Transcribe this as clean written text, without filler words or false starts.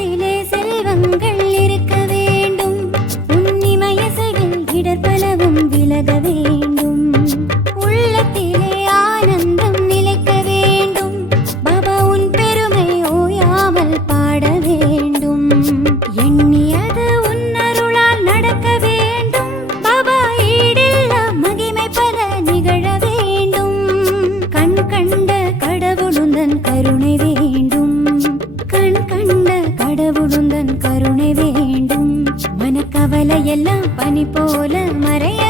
இல்லத்திலே செல்வங்கள் இருக்க வேண்டும், உன்னிமயசையில் இடர்பலவும் விலக வேண்டும், உள்ளத்திலே ஆனந்தம் நிலைக்க வேண்டும், பாபா உன் பெருமை ஓயாமல் பாட வேண்டும், எண்ணியது உன் அருளால் நடக்க வேண்டும், பாபா ஈடில்லா மகிமை பல நிகழ வேண்டும், கண் கண்ட கடவுளுந்தன் கருணை வேண்டும், கண் கண்ட கடவுளுந்தன் கருணை வேண்டும், மனக்கவலை எல்லாம் பனி போல மறைய